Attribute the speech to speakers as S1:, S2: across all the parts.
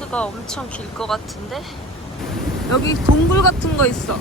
S1: 코스가 엄청 길 것 같은데? 여기 동굴 같은 거 있어.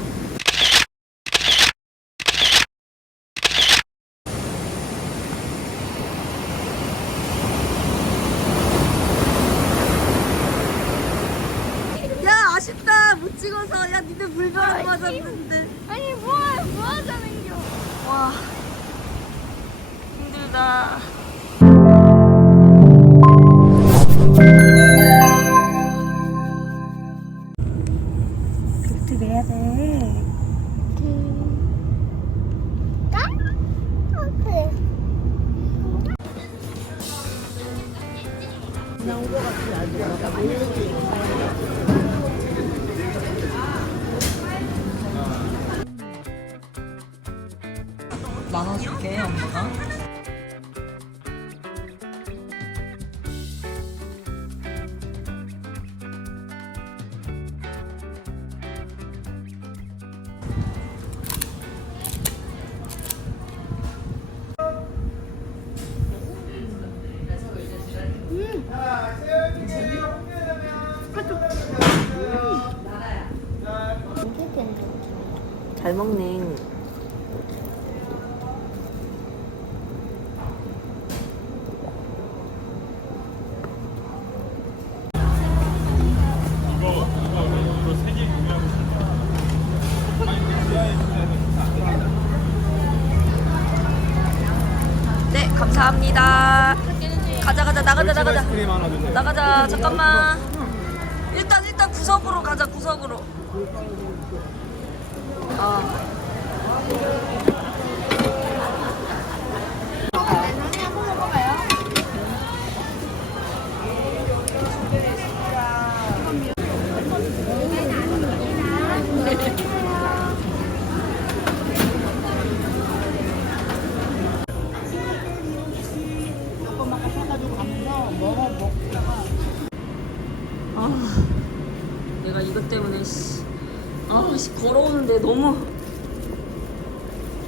S1: 잘 먹네. 네 감사합니다. 가자 가자 나가자 나가자. 나가자 잠깐만. 일단 일단 구석으로 가자 구석으로 아 아, 내가 이것 때문에 씨, 아, 씨 걸어오는데 너무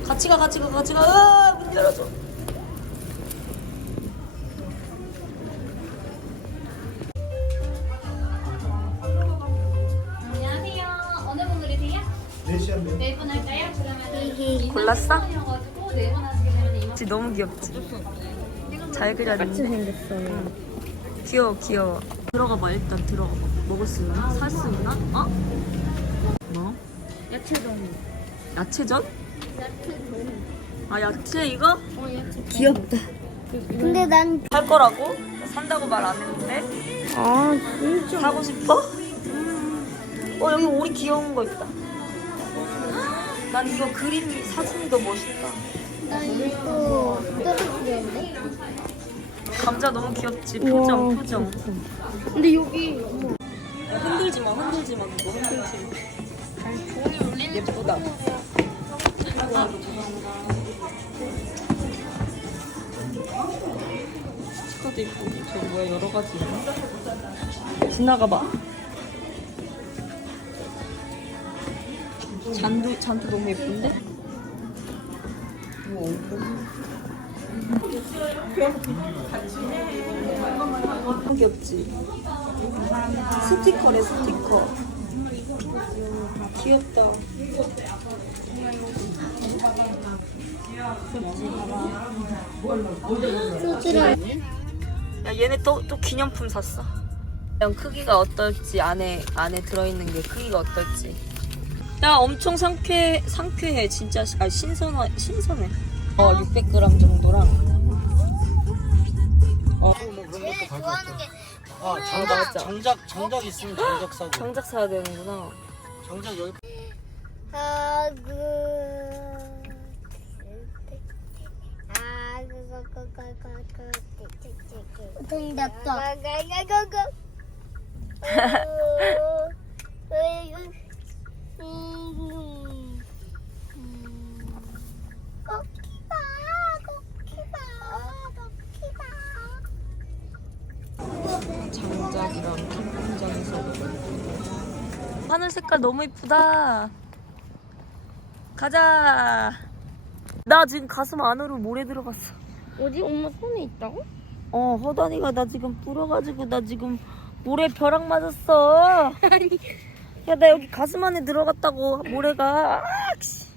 S1: 같이 가, 같이 가, 같이 가. 아, 문 열어줘.
S2: 안녕하세요. 어느 분들이세요?
S3: 네 시간 네.
S2: 네분 할까요? 그러면은
S1: 골랐어?
S2: 가지고 네 분 하시게 되면 이만
S1: 지 너무 귀엽지? 잘 그렸네. 같이 생겼어. 귀여워, 귀여워. 들어가 봐, 일단 들어가 봐. 먹을 수 있나? 살 수 있나? 어? 뭐?
S4: 야채전
S1: 야채전?
S4: 야채전
S1: 아, 야채 이거?
S4: 어 야채
S1: 귀엽다.
S4: 근데 난
S1: 살 거라고? 산다고 말 안 했는데?
S4: 아, 진짜
S1: 사고 싶어? 어 여기 오리 귀여운 거 있다. 난 이거 그림이 사진이 더 멋있다.
S4: 난 이거 떨어지는데
S1: 감자 너무 귀엽지? 표정 표정.
S4: 근데 여기 어머
S1: 흔들지 마 흔들지 마 그거 흔들지 마. 예쁘다. 스티커도 이쁘고 저기 뭐야 여러 가지 있네. 지나가 봐. 잔도 잔도 너무 예쁜데? 너무 귀엽지? 스티커래 스티커. 귀엽다. 야 얘네 또 또 기념품 샀어. 과연 크기가 어떨지 안에 안에 들어있는 게 크기가 어떨지. 야 엄청 상쾌 상쾌해 진짜 시- 아 신선하 신선해. 어 600g 정도랑. 어
S4: 제일 좋아하는 게
S3: 아 장작 장작 장작 있으면 장작 사고.
S1: 정작 사야 되는구나.
S3: 장작 여기
S4: 아그 등답다
S1: 장작이랑 캠핑장에서. 하늘 색깔 너무 이쁘다. 가자. 나 지금 가슴 안으로 모래 들어갔어.
S4: 어디 엄마 손에 있다고?
S1: 어 허단이가 나 지금 불어가지고 나 지금 모래 벼락 맞았어. 야, 나 여기 가슴 안에 들어갔다고, 모래가. 아, 씨.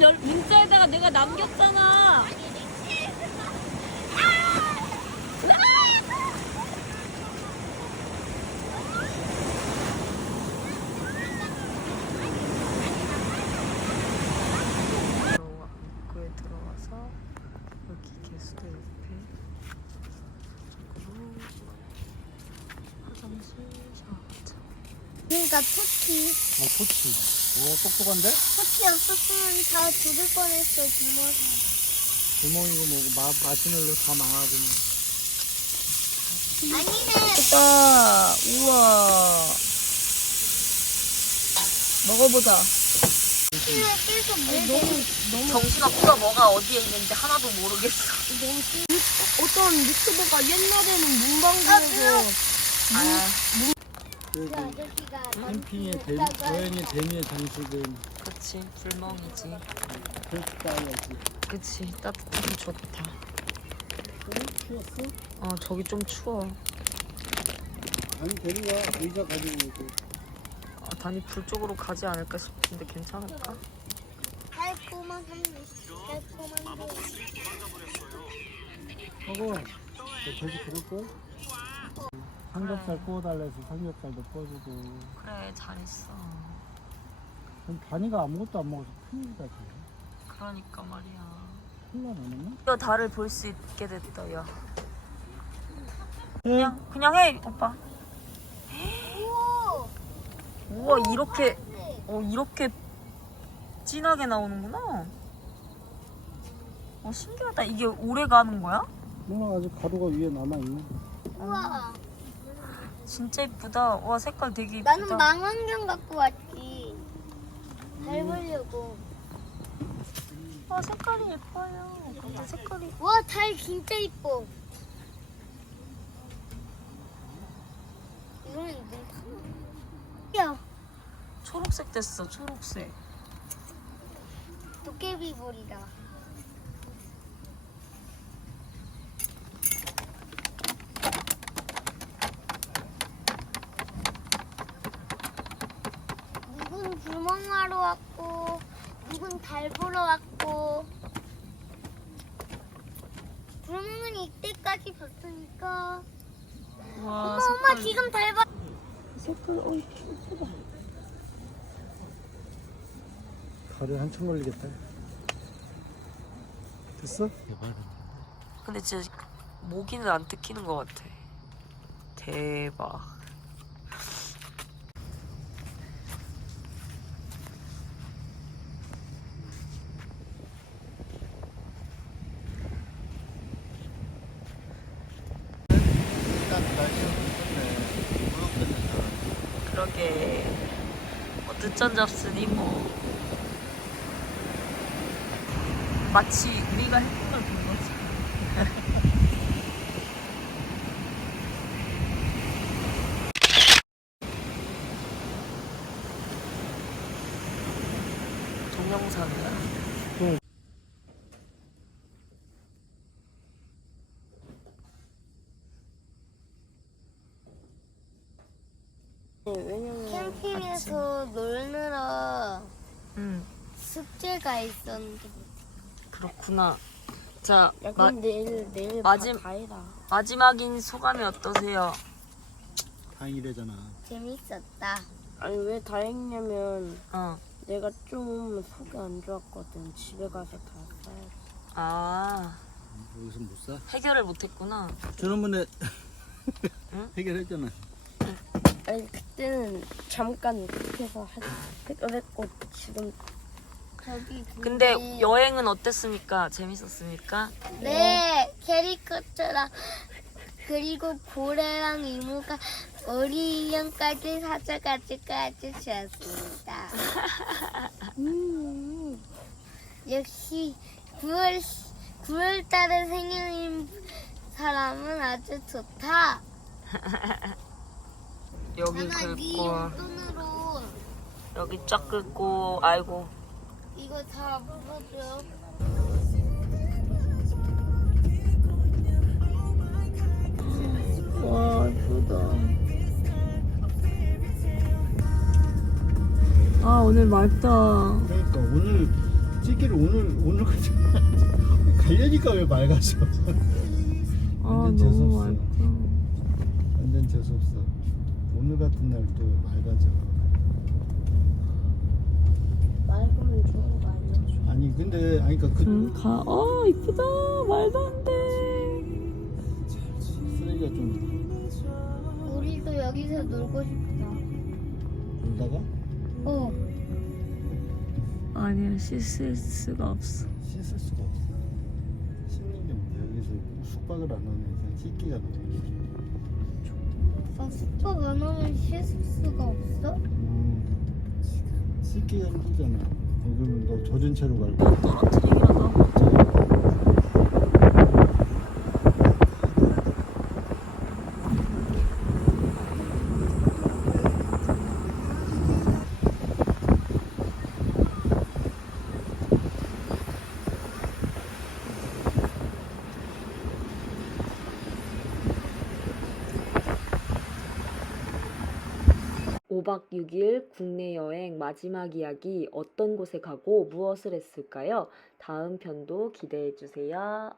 S1: 열, 문자에다가 내가 남겼잖아. 들어와, 입구에 들어와서 여기 게스트 옆에 그리고 화장실 샤워장
S4: 그러니까 토끼.
S3: 어, 토치. 오, 똑똑한데?
S4: 토끼 없었으면 다 죽을 뻔했어, 부모가.
S3: 구멍이고 뭐고 마, 마시멜로 다 망하고.
S4: 아니네.
S1: 오빠, 우와. 먹어보자.
S4: 토끼를 계속 물 너무
S1: 정신없어 뭐가 어디에 있는지 하나도 모르겠어.
S4: 어떤 유튜버가 옛날에는 문방구에서
S1: 아,
S4: 그아 저씨가
S3: 캠핑의 대, 여행의 대미의 장식은
S1: 그치 불멍이지.
S3: 그렇게 따야지.
S1: 그치 따뜻하기 좋다.
S3: 추웠어?
S1: 어 저기 좀 추워.
S3: 아니, 대리가 의자 가지고 오고.
S1: 아, 단이 불 쪽으로 가지 않을까 싶은데 괜찮을까?
S4: 달콤한 한입. 달콤한 거.
S3: 하고, 너 돼지 그럴걸? 삼겹살 구워달래서 삼겹살도 구워주고.
S1: 그래 잘했어.
S3: 그럼 단이가 아무것도 안 먹어서 큰일이다, 지금.
S1: 그러니까 말이야.
S3: 큰일 나네.
S1: 이거 달을 볼 수 있게 됐다 야. 그냥 그냥 해 오빠.
S4: 우와.
S1: 우와 이렇게 어 이렇게 진하게 나오는구나. 어 신기하다. 이게 오래 가는 거야?
S3: 누나 아직 가루가 위에 남아있네.
S4: 우와.
S1: 진짜 이쁘다. 와 색깔 되게 이쁘다.
S4: 나는 망원경 갖고 왔지. 잘 보려고.
S1: 와 색깔이 예뻐요. 근데 색깔이
S4: 와, 달 진짜 이뻐. 이거는 눈 파나? 야,
S1: 초록색 됐어. 초록색.
S4: 도깨비 볼이다. 누군 불멍하러 왔고, 누군 달 보러 왔고. 불멍은 이때까지 봤으니까.
S1: 와
S4: 엄마, 엄마 지금 달 봐.
S1: 색깔 어 이쁘다.
S3: 가루에 한참 걸리겠다. 됐어? 대박.
S1: 근데 진짜 모기는 안 뜯기는 것 같아. 대박. 그러게 뭐 늦전 잡으니 뭐 마치 우리가 했던 걸 본 거지. 동영상이야.
S4: 캠핑에서 놀느라
S1: 응,
S4: 숙제가 있었는데.
S1: 그렇구나. 자,
S4: 야,
S1: 마,
S4: 그럼 내일, 내일
S1: 마지-
S4: 다 가해라.
S1: 마지막인 소감이 어떠세요?
S3: 다행이래잖아.
S4: 재밌었다.
S5: 아니 왜 다행이냐면
S1: 어.
S5: 내가 좀 속이 안 좋았거든 집에 가서 다 싸야지
S1: 아,
S3: 여기서 못 사?
S1: 해결을 못했구나.
S3: 저놈은에
S1: 응?
S3: 해결했잖아.
S5: 아니 그때는 잠깐 해서 한 그랬고 지금
S4: 저기
S1: 근데 여행은 어땠습니까? 재밌었습니까?
S4: 네 캐리커처랑 그리고 고래랑 이모가 우리 인형까지 사줘가지고 아주 좋았습니다. 음, 역시 9월 9월 달에 생일인 사람은 아주 좋다.
S1: 여기
S4: 네
S1: 긁고
S4: 용돈으로
S1: 여기 쫙 긁고 아이고
S4: 이거 다 물어줘.
S1: 와 예쁘다 아 오늘 맑다
S3: 그러니까 오늘 찌개를 오늘 오늘까지 가려니까 왜 맑아져?
S1: 아
S3: 완전 재수
S1: 너무
S3: 없어.
S1: 맑다
S3: 완전 재수 없어. 오늘 같은 날 또 맑아져.
S5: 맑으면 좋은 거 아니야?
S3: 아니 근데 아니 그러니까 그
S1: 응, 가. 어 이쁘다 말도 안 돼
S3: 쓰레기가 좀
S4: 우리도 여기서 놀고 싶다.
S3: 놀다가
S4: 어.
S1: 아니야 씻을 수가 없어
S3: 씻을 수가 없어. 씻는 게 뭐야? 여기서 숙박을 안 하는 이상 씻기가 너무
S4: 아, 숙박 안 하면 씻을 수가 없어?
S3: 음, 씻기가 힘들잖아. 어, 그러면 너 젖은 채로 갈 거야.
S1: 떨어뜨리기라도 하고 오박 6일 국내 여행 마지막 이야기 어떤 곳에 가고 무엇을 했을까요? 다음 편도 기대해 주세요.